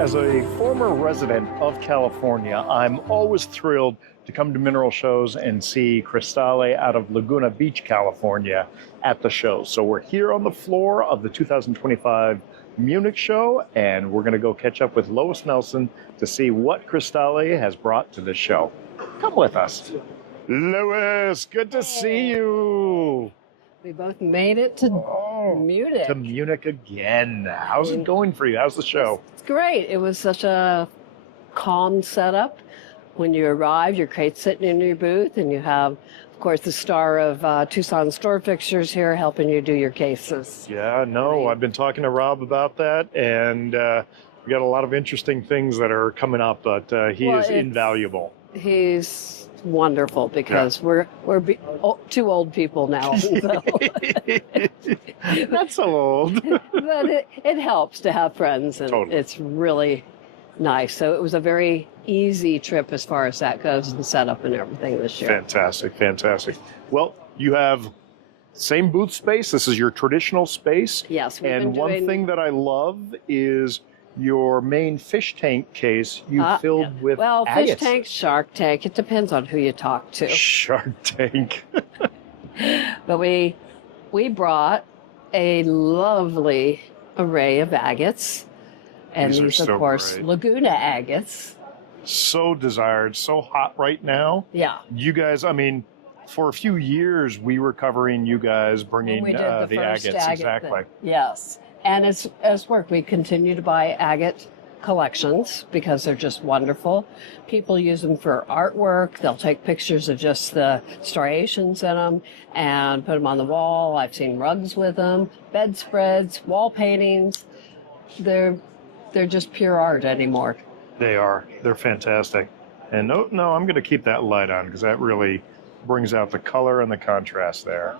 As a former resident of California, I'm always thrilled to come to mineral shows and see Kristalle out of Laguna Beach, California at the show. So we're here on the floor of the 2025 Munich Show, and we're going to go catch up with Lois Nelson to see what Kristalle has brought to the show. Come with us. Lois, good to see you. We both made it to Munich. To Munich again. How's it going for you? How's the show? It's great. It was such a calm setup. When you arrive, your crate's sitting in your booth, and you have, of course, the star of Tucson Store Fixtures here helping you do your cases. Yeah, no, I've been talking to Rob about that, and we got a lot of interesting things that are coming up, but he is invaluable. He's wonderful because we're two old people now. So. Not so old. But it helps to have friends, and totally. It's really nice. So it was a very easy trip as far as that goes, and setup and everything this year. Fantastic, fantastic. Well, you have same booth space. This is your traditional space. Yes. And one thing that I love is your main fish tank case you filled with agates. Fish tank, shark tank. It depends on who you talk to. Shark tank. But we brought a lovely array of agates. And these of course, great. Laguna agates. So desired, so hot right now. Yeah. You guys, I mean, for a few years, we were covering you guys bringing the agates. Exactly. Yes. And as work, we continue to buy agate collections because they're just wonderful. People use them for artwork. They'll take pictures of just the striations in them and put them on the wall. I've seen rugs with them, bedspreads, wall paintings. They're just pure art anymore. They are. They're fantastic. And no, I'm going to keep that light on because that really brings out the color and the contrast there.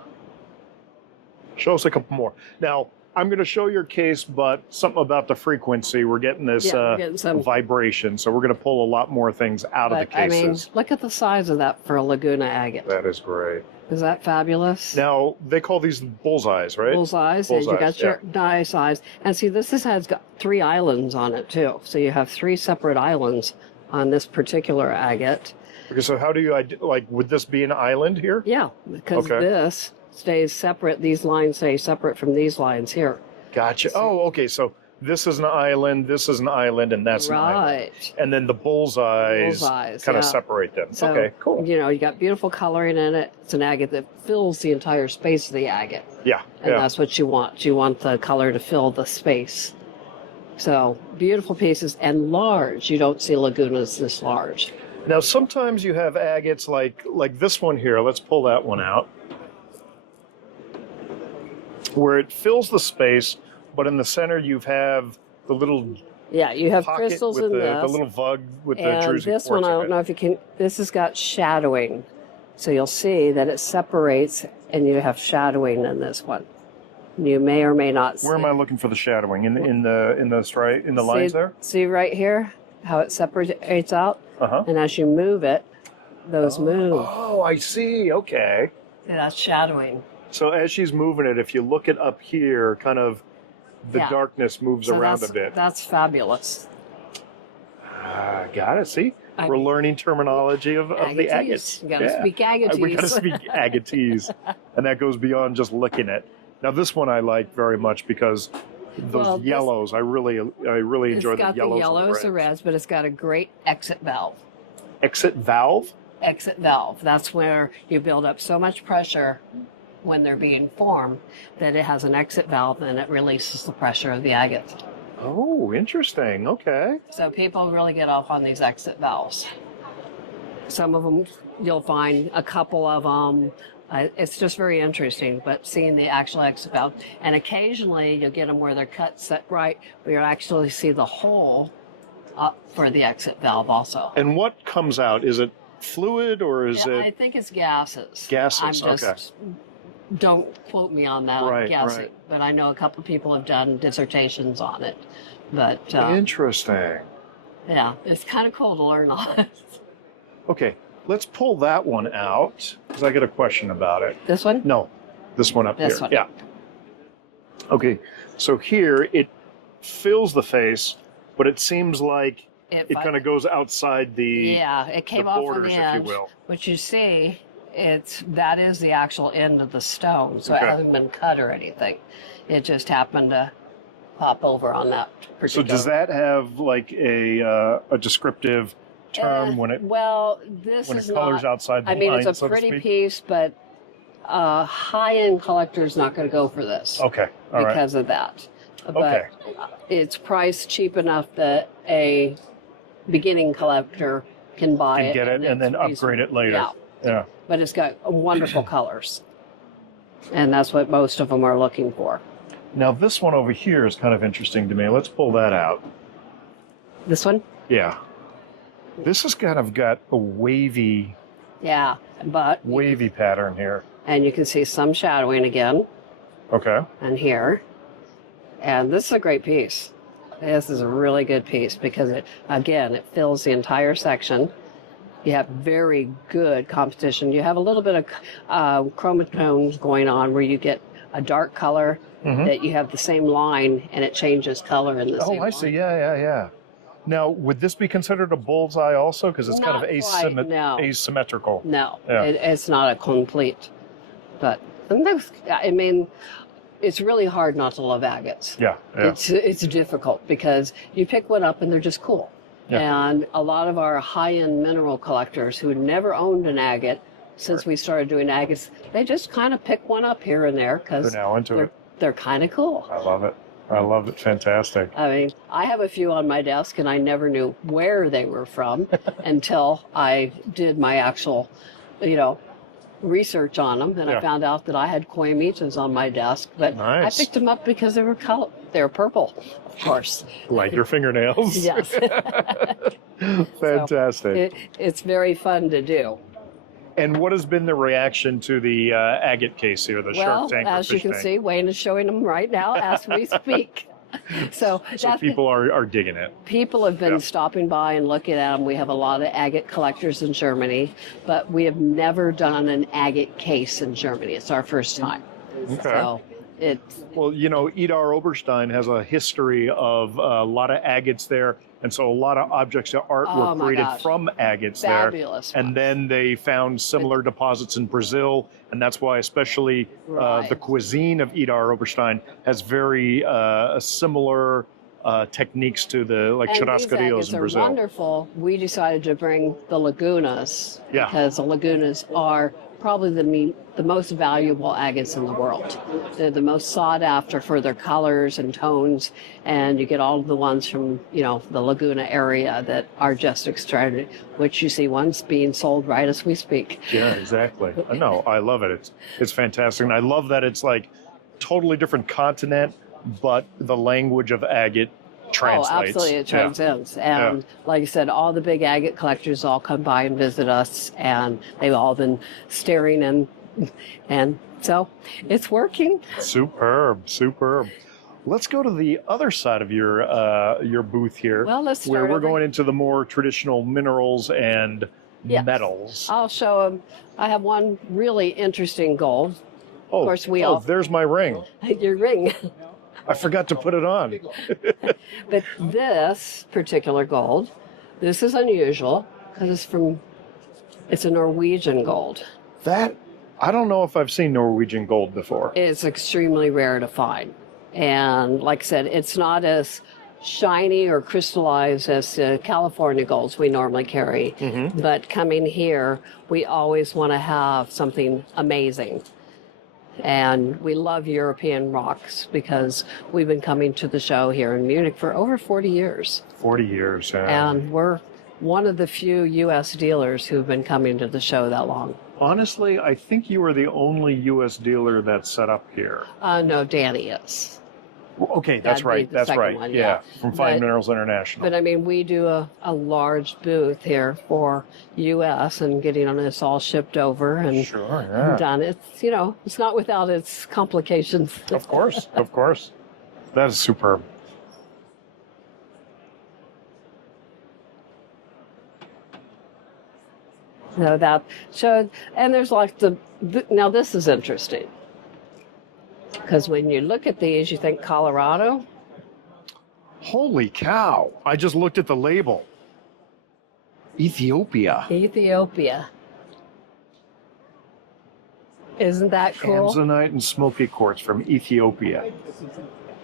Show us a couple more. Now, I'm going to show your case, but something about the frequency. We're getting this vibration, so we're going to pull a lot more things out of the cases. I mean, look at the size of that for a Laguna agate. That is great. Is that fabulous? Now, they call these bullseyes, right? Bullseyes, and you got your die size. And see, this has got 3 islands on it, too. So you have 3 separate islands on this particular agate. Okay, so how do you, would this be an island here? Yeah, because this stays separate. These lines stay separate from these lines here. Gotcha. Oh, okay. So this is an island, this is an island, and that's an island. Right. And then the bullseyes kind of separate them. So, okay, cool. You know, you got beautiful coloring in it. It's an agate that fills the entire space of the agate. Yeah. And that's what you want. You want the color to fill the space. So beautiful pieces and large. You don't see lagunas this large. Now, sometimes you have agates like this one here. Let's pull that one out. Where it fills the space, but in the center you have the little you have crystals in this. The little vug with the druzy quartz. And this one, I don't know if you can, this has got shadowing. So you'll see that it separates and you have shadowing in this one. You may or may not see. Where am I looking for the shadowing? In the lines there? See right here how it separates out? Uh-huh. And as you move it, those move. Oh, I see. Okay. See, that's shadowing. So as she's moving it, if you look it up here, kind of the darkness moves around a bit. That's fabulous. Got it. See? We're learning terminology of the agates. You got to speak agates. We got to speak agates. And that goes beyond just licking it. Now, this one I like very much because those yellows, I really enjoy the yellows. It's got the yellows, the reds, but it's got a great exit valve. Exit valve? Exit valve. That's where you build up so much pressure when they're being formed that it has an exit valve and it releases the pressure of the agate. Oh, interesting. Okay. So people really get off on these exit valves. Some of them, you'll find a couple of them. It's just very interesting, but seeing the actual exit valve. And occasionally you'll get them where they're cut set right, where you'll actually see the hole up for the exit valve also. And what comes out? Is it fluid or is it? I think it's gases. Gases, okay. Don't quote me on that. I'm guessing, but I know a couple of people have done dissertations on it. But interesting. Yeah, it's kind of cool to learn all this. Okay, let's pull that one out because I got a question about it. This one? No, this one up here. This one. Yeah. Okay, so here it fills the face, but it seems like it It kind of goes outside the Yeah, it came off on borders, the if you edge. will. Which you see, that is the actual end of the stone, so Okay. it hasn't been cut or anything. It just happened to pop over on that So particular. does that have like a descriptive term when it this when is it colors not, outside the I mean, line, it's so a to pretty speak? piece, but a high-end collector is not going to go for this Okay, all right. because of that. But Okay. it's priced cheap enough that a beginning collector can buy Can it get it and then it's upgrade it later. Yeah, Yeah. but it's got wonderful colors, and that's what most of them are looking for. Now this one over here is kind of interesting to me. Let's pull that out. This one, Yeah. This has kind of got a wavy yeah, but pattern here. and you can see some shadowing again, Okay. and here, and this is a great piece. This is a really good piece because it fills the entire section. You have very good competition. You have a little bit of chromatones going on where you get a dark color that you have the same line and it changes color in the same Oh, I see. Yeah. Now, would this be considered a bullseye also? Because it's kind of Not quite, no. asymmetrical. No, Yeah. it's not a complete. But I mean, it's really hard not to love agates. Yeah. It's difficult because you pick one up and they're just cool. Yeah. And a lot of our high-end mineral collectors who never owned an agate, since we started doing agates, they just kind of pick one up here and there because They're now into it. they're kind of cool. I love it. Fantastic. I mean, I have a few on my desk and I never knew where they were from until I did my actual, research on them, and I found out that I had Coimitas on my desk, but Nice. I picked them up because they were purple, of course. Like your fingernails. Yes. Fantastic. It's very fun to do. And what has been the reaction to the agate case here, the Well, shark tank or as you fish can tank? see, Wayne is showing them right now as we speak. So people are digging it. people have been stopping by and looking at them. We have a lot of agate collectors in Germany, but we have never done an agate case in Germany. It's our first time. Okay. So it's Well, Idar Oberstein has a history of a lot of agates there, and so a lot of objects of art Oh, were my created gosh. from agates Fabulous there. And ones. then they found similar deposits in Brazil, and that's why especially Right. the cuisine of Idar Oberstein has very similar techniques to the and these churrascarios agates in are Brazil. wonderful. We decided to bring the lagunas Yeah. because the lagunas are probably the most valuable agates in the world. They're the most sought after for their colors and tones, and you get all of the ones from the Laguna area that are just extraordinary, which you see ones being sold right as we speak. Yeah, exactly. No, I love it. It's fantastic, and I love that it's like totally different continent, but the language of agate translates. Oh, absolutely, it Yeah. transcends. And like I said, all the big agate collectors all come by and visit us, and they've all been staring and so it's working. Superb. Let's go to the other side of your booth here, Well, let's where start we're over. going into the more traditional minerals and Yes. metals. I'll show them. I have one really interesting gold. Oh, course, we all- there's my ring. Your ring. I forgot to put it on. But this particular gold, this is unusual because it's a Norwegian gold. That, I don't know if I've seen Norwegian gold before. It's extremely rare to find. And like I said, it's not as shiny or crystallized as the California golds we normally carry. But coming here, we always want to have something amazing. And we love European rocks because we've been coming to the show here in Munich for over 40 years. 40 years. Yeah. And we're one of the few U.S. dealers who've been coming to the show that long. Honestly, I think you are the only U.S. dealer that's set up here. No, Danny is. Okay, that's That'd be right. the That's second right. one, yeah, yeah. from Fine But- Minerals International. But I mean, we do a large booth here for U.S. and getting on this all shipped over and Sure, yeah. done. It's, it's not without its complications. Of course. That is superb. And there's now this is interesting. Because when you look at these, you think Colorado. Holy cow. I just looked at the label. Ethiopia. Ethiopia. Isn't that cool? Tanzanite and smoky quartz from Ethiopia.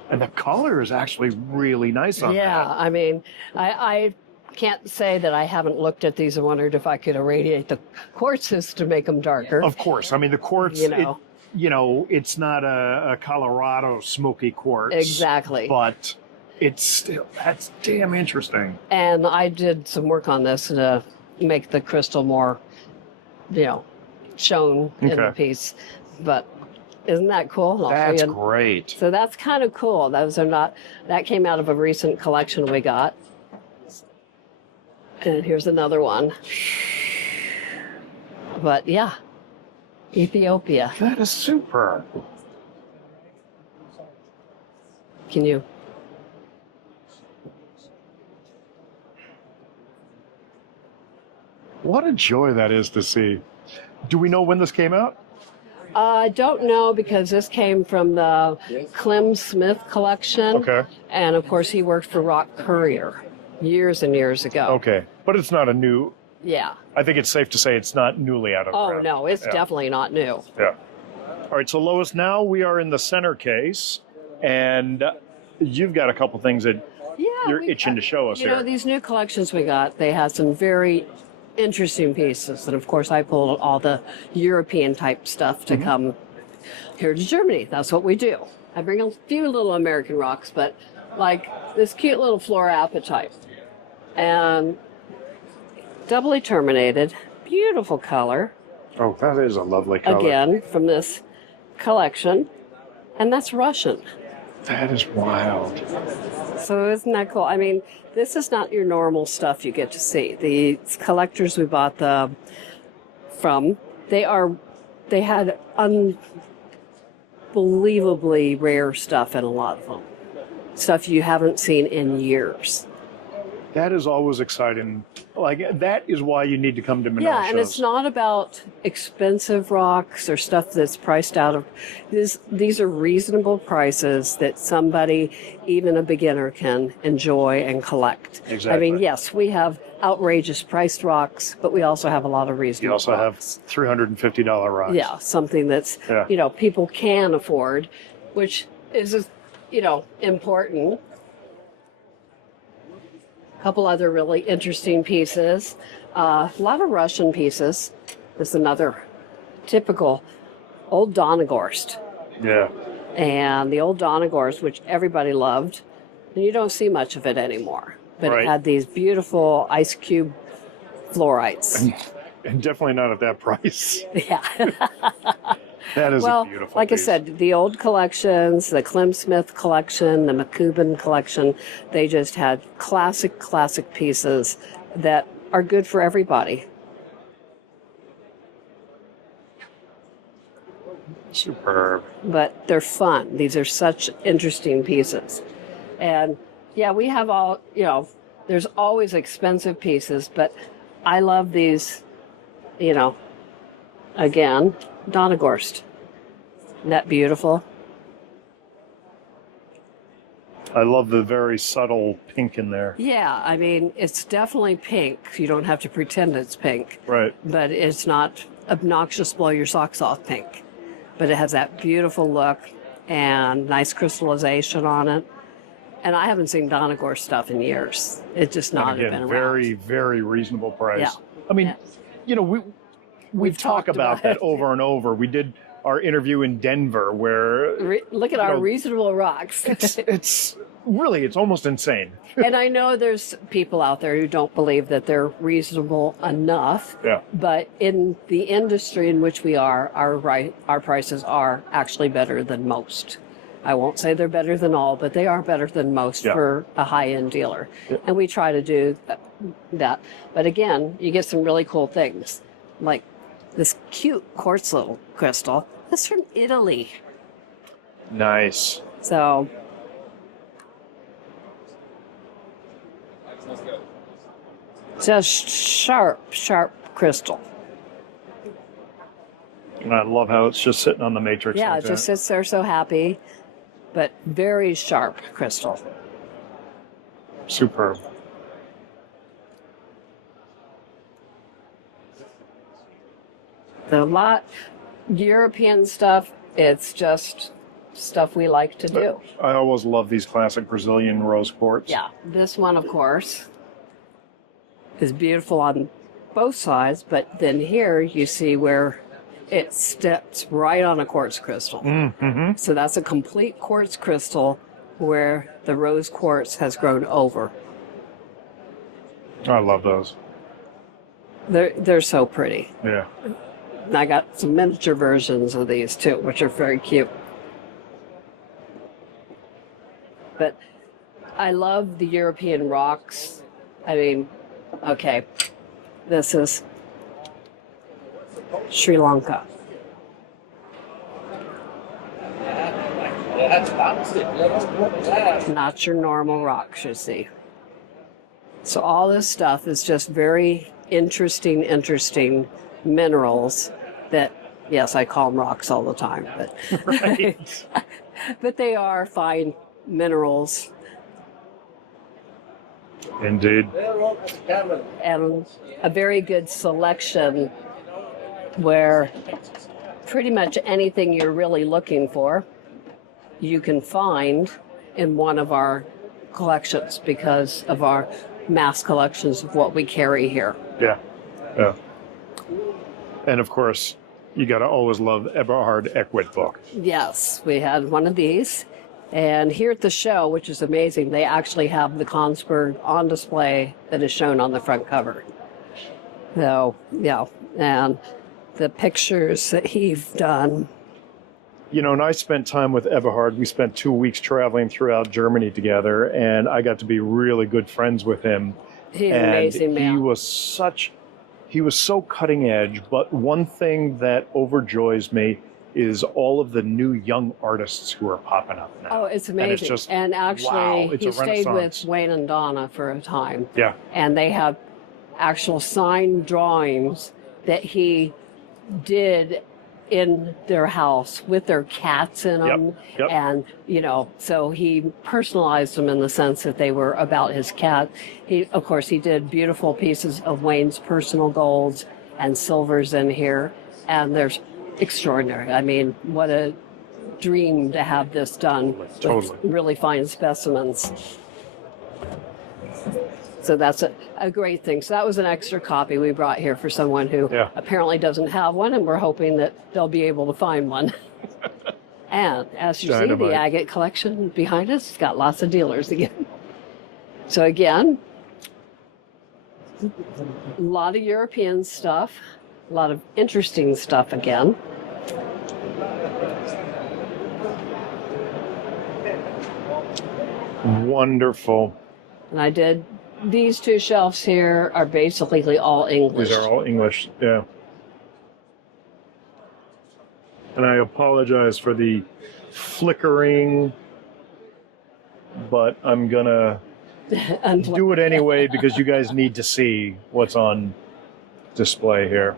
And the color is actually really nice on Yeah, that. I mean, I can't say that I haven't looked at these and wondered if I could irradiate the quartzes to make them darker. Of course. I mean, the quartz, You know. it's not a Colorado smoky quartz. Exactly. But it's still, that's damn interesting. And I did some work on this to make the crystal more, shown in the piece. But isn't that cool? That's great. So that's kind of cool. That came out of a recent collection we got. And here's another one. But yeah, Ethiopia. That is super. Can you? What a joy that is to see. Do we know when this came out? I don't know because this came from the Clem Smith collection. Okay. And of course, he worked for Rock Courier years and years ago. Okay. But it's not a new. Yeah. I think it's safe to say it's not newly out of the ground. No, it's definitely not new. Yeah. All right. So, Lois, now we are in the center case, and you've got a couple things that you're itching to show us here. These new collections we got, they have some very interesting pieces. And of course, I pulled all the European type stuff to come here to Germany. That's what we do. I bring a few little American rocks, but like this cute little flora apatite. And doubly terminated, beautiful color. Oh, that is a lovely color. Again, from this collection. And that's Russian. That is wild. So isn't that cool? I mean, this is not your normal stuff you get to see. The collectors we bought from, they had unbelievably rare stuff in a lot of them. Stuff you haven't seen in years. That is always exciting. Like, that is why you need to come to Mineral Yeah, and shows. it's not about expensive rocks or stuff that's priced out of. These are reasonable prices that somebody, even a beginner, can enjoy and collect. Exactly. I mean, yes, we have outrageous priced rocks, but we also have a lot of reasonable You also rocks. have $350 rocks. Yeah, something that's, people can afford, which is, important. A couple other really interesting pieces. A lot of Russian pieces. This is another typical old Donagorst. Yeah. And the old Donagorst, which everybody loved, and you don't see much of it anymore. But Right. it had these beautiful ice cube fluorites. And definitely not at that price. Yeah. That is Well, a beautiful like piece. I said, the old collections, the Clem Smith collection, the McCubbin collection, they just had classic pieces that are good for everybody. Superb. But they're fun. These are such interesting pieces. And yeah, we have all, there's always expensive pieces, but I love these, again, Donagorst. Isn't that beautiful? I love the very subtle pink in there. Yeah, I mean, it's definitely pink. You don't have to pretend it's pink. Right. But it's not obnoxious, blow your socks off pink. But it has that beautiful look and nice crystallization on it. And I haven't seen Donagorst stuff in years. It's just not And again, been around. very, very reasonable price. Yeah. I mean, we talk talked about about that it. over and over. We did our interview in Denver where Look at our reasonable rocks. it's almost insane. And I know there's people out there who don't believe that they're reasonable enough. Yeah. But in the industry in which we are, our prices are actually better than most. I won't say they're better than all, but they are better than most for a high-end dealer. Yeah. And we try to do that. But again, you get some really cool things, like this cute quartz little crystal. This is from Italy. Nice. So just sharp crystal. And I love how it's just sitting on the matrix. Yeah, like it just that. sits there so happy, but very sharp crystal. Superb. A lot European stuff. It's just stuff we like to do. I always love these classic Brazilian rose quartz. Yeah, this one, of course, is beautiful on both sides, but then here you see where it steps right on a quartz crystal. Mm-hmm. So that's a complete quartz crystal where the rose quartz has grown over. I love those. They're so pretty. Yeah. And I got some miniature versions of these too, which are very cute. But I love the European rocks. I mean, okay, this is Sri Lanka. Not your normal rocks, you see. So all this stuff is just very interesting minerals that, yes, I call them rocks all the time, but Right. but they are fine minerals. Indeed. And a very good selection where pretty much anything you're really looking for you can find in one of our collections because of our mass collections of what we carry here. Yeah. Yeah. And of course, you got to always love Eberhard Eckwitt book. Yes, we had one of these. And here at the show, which is amazing, they actually have the Consberg on display that is shown on the front cover. So, yeah, and the pictures that he's done. You know, and I spent time with Eberhard. We spent 2 weeks traveling throughout Germany together, and I got to be really good friends with him. He's an amazing man. He was so cutting edge, but one thing that overjoys me is all of the new young artists who are popping up now. Oh, it's amazing. And it's just, and actually, wow, it's he a stayed renaissance. with Wayne and Donna for a time. Yeah. And they have actual signed drawings that he did in their house with their cats in them. Yep. And, you know, so he personalized them in the sense that they were about his cat. Of course, he did beautiful pieces of Wayne's personal golds and silvers in here. And there's extraordinary. I mean, what a dream to have this done with Totally. really fine specimens. So that's a great thing. So that was an extra copy we brought here for someone who apparently doesn't have one, and we're hoping that they'll be able to find one. And as you see, the agate collection behind us has got lots of dealers again. So again, a lot of European stuff, a lot of interesting stuff again. Wonderful. And I did, these two shelves here are basically all English. These are all English, yeah. And I apologize for the flickering, but I'm gonna do it anyway because you guys need to see what's on display here.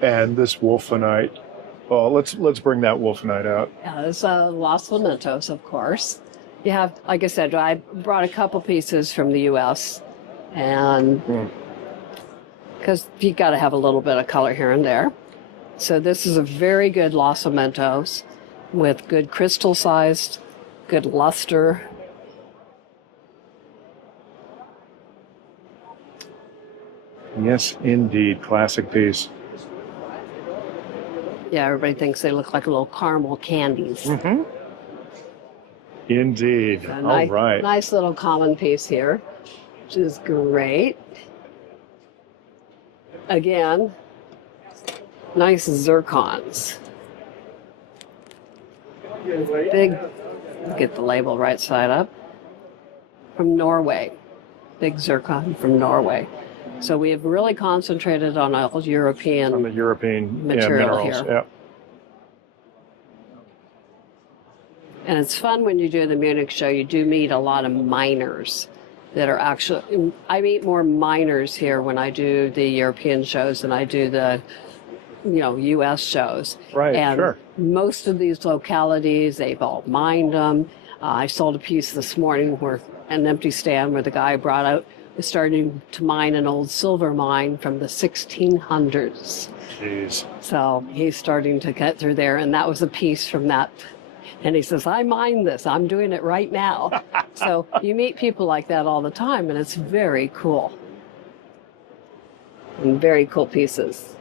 And this wolfenite. Well, let's bring that wolfenite out. Yeah, it's Los Lamentos, of course. You have, like I said, I brought a couple pieces from the U.S. and because you got to have a little bit of color here and there. So this is a very good Los Lamentos with good crystal sized, good luster. Yes, indeed, classic piece. Yeah, everybody thinks they look like little caramel candies. Mm-hmm. Indeed. All right. Nice little common piece here, which is great. Again, nice zircons. Big, get the label right side up. From Norway. Big zircon from Norway. So we have really concentrated on all European, on the European material minerals. here. Yeah. And it's fun when you do the Munich show, you do meet a lot of miners that are actually, I meet more miners here when I do the European shows than I do the U.S. shows. Right, And sure. most of these localities, they've all mined them. I sold a piece this morning where an empty stand where the guy brought out, was starting to mine an old silver mine from the 1600s. Jeez. So he's starting to get through there, and that was a piece from that. And he says, I mined this. I'm doing it right now. So you meet people like that all the time, and it's very cool. And very cool pieces.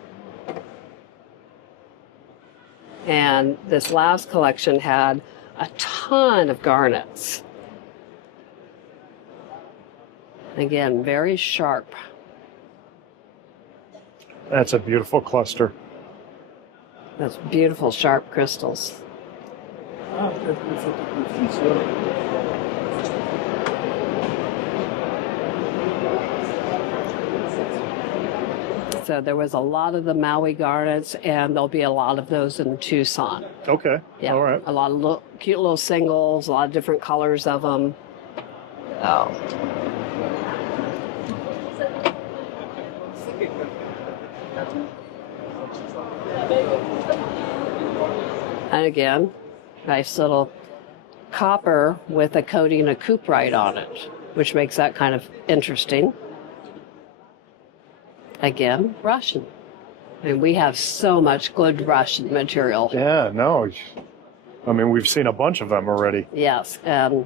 And this last collection had a ton of garnets. Again, very sharp. That's a beautiful cluster. Those beautiful sharp crystals. So there was a lot of the Maui garnets, and there'll be a lot of those in Tucson. Okay. Yeah, All right. a lot of cute little singles, a lot of different colors of them. Oh. And again, nice little copper with a coating of cuprite on it, which makes that kind of interesting. Again, Russian. I mean, we have so much good Russian material. Yeah, no. I mean, we've seen a bunch of them already. Yes, and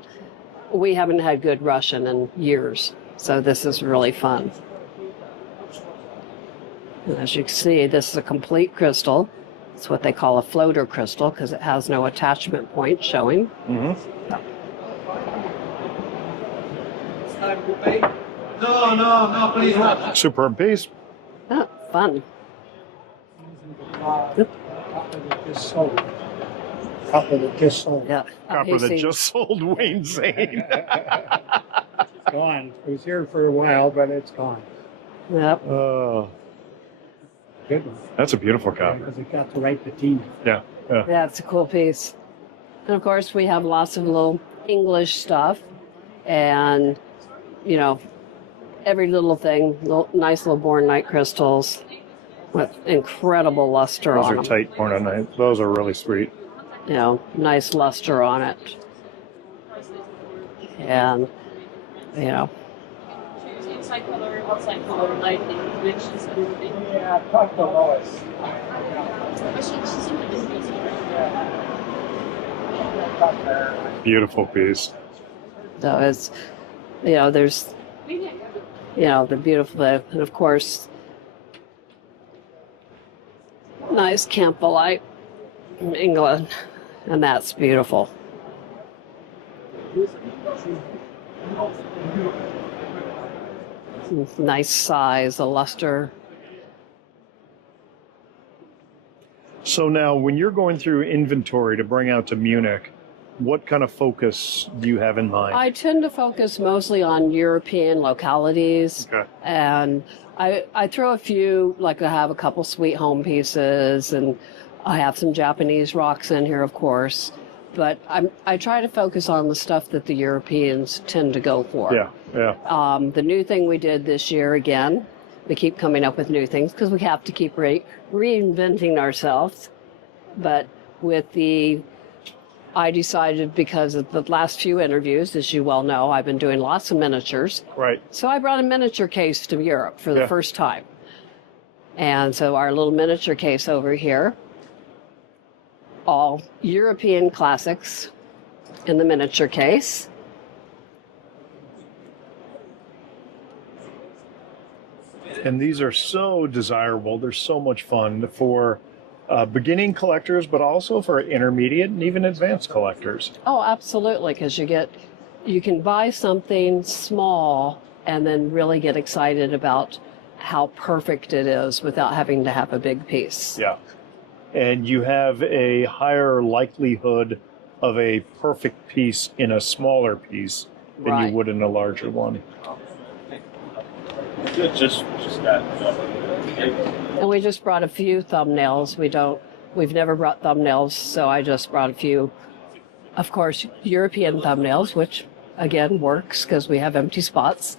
we haven't had good Russian in years, so this is really fun. And as you can see, this is a complete crystal. It's what they call a floater crystal because it has no attachment point showing. Mm-hmm. No, please. Superb piece. Oh, fun. Copper that just sold. Yeah. Copper that just sold Wayne Zane. Gone. It was here for a while, but it's gone. Yep. Good one. That's a beautiful copper. Because it got the right patina. Yeah. Yeah. Yeah, it's a cool piece. And of course, we have lots of little English stuff and, every little thing, nice little bornite crystals with incredible luster Those on are them. tight ornament. Those are really sweet. Nice luster on it. And, Inside color, outside color, lighting, which is everything. Yeah, I talked to Lois. But she seemed to be busy, right? Beautiful piece. so it's, there's, the beautiful, and of course, nice campbellite from England, and that's beautiful. Nice size, a luster. So now, when you're going through inventory to bring out to Munich, what kind of focus do you have in mind? I tend to focus mostly on European localities. Okay. And I throw a few, like I have a couple sweet home pieces, and I have some Japanese rocks in here, of course. But I try to focus on the stuff that the Europeans tend to go for. Yeah, yeah. The new thing we did this year, again, we keep coming up with new things because we have to keep reinventing ourselves. But I decided, because of the last few interviews, as you well know, I've been doing lots of miniatures. Right. So I brought a miniature case to Europe for the Yeah. first time. And so our little miniature case over here, all European classics in the miniature case. And these are so desirable. They're so much fun for beginning collectors, but also for intermediate and even advanced collectors. Oh, absolutely, because you can buy something small and then really get excited about how perfect it is without having to have a big piece. Yeah. And you have a higher likelihood of a perfect piece in a smaller piece than Right. you would in a larger one. Just that. And we just brought a few thumbnails. We've never brought thumbnails, so I just brought a few, of course, European thumbnails, which again works because we have empty spots.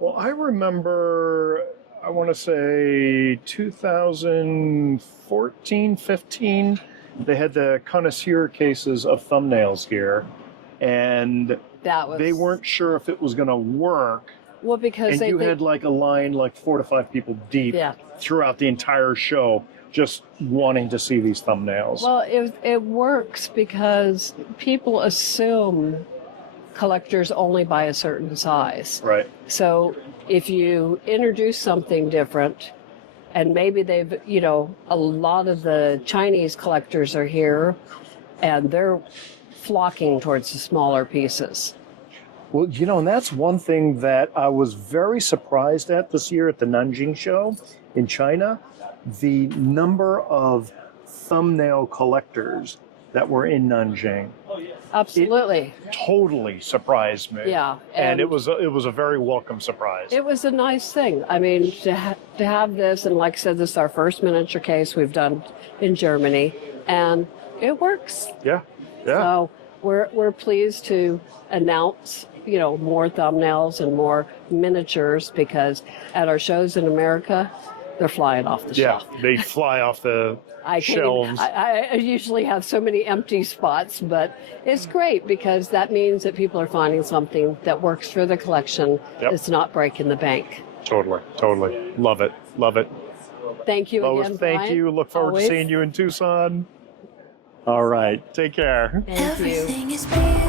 Well, I remember I want to say 2014, 15. They had the connoisseur cases of thumbnails here, and That was they weren't sure if it was going to work. well because And they you think, had like a line like 4 to 5 people deep yeah. throughout the entire show just wanting to see these thumbnails. Well, it works because people assume collectors only buy a certain size. Right. So if you introduce something different, and maybe they've, a lot of the Chinese collectors are here, and they're flocking towards the smaller pieces. Well, and that's one thing that I was very surprised at this year at the Nanjing show in China, the number of thumbnail collectors that were in Nanjing. Absolutely. Totally surprised me. Yeah. And it was a very welcome surprise. It was a nice thing. I mean, to have this, and like I said, this is our first miniature case we've done in Germany, and it works. Yeah. Yeah. So we're pleased to announce, more thumbnails and more miniatures, because at our shows in America, they're flying off the Yeah, shelf. they fly off the shelves. I usually have so many empty spots, but it's great because that means that people are finding something that works for the collection. Yep. It's not breaking the bank. Totally. Love it. Thank you Lois, again, thank Brian. you. Look forward Always. to seeing you in Tucson. All right. Take care. Thank you. Everything is beautiful.